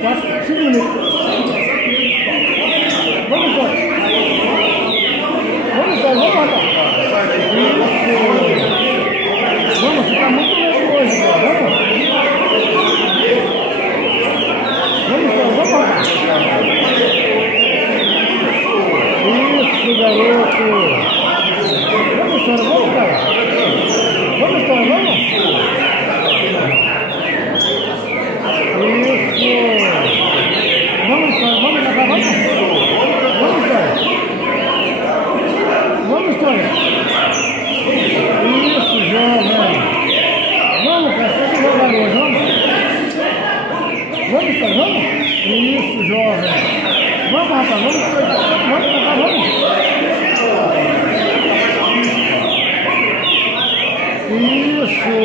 Quatro, 5 minutos. Vamos, Zé. Vamos, Zé, vamos, rapaz. Vamos, ficar muito lento hoje, Zé. Vamos. Vamos, Zé, vamos, rapaz. Isso, garoto. Vamos, Zé, vamos, cara. Vamos, Zé, vamos. Vamos, Tória, vamos jogar, vamos? Vamos, Tória. Vamos, Tória. Isso, jovem. Vamos, cara, você vai jogar hoje, vamos? Vamos, Tória, vamos? Isso, jovem. Vamos, rapaz, vamos, vamos, vamos. Isso.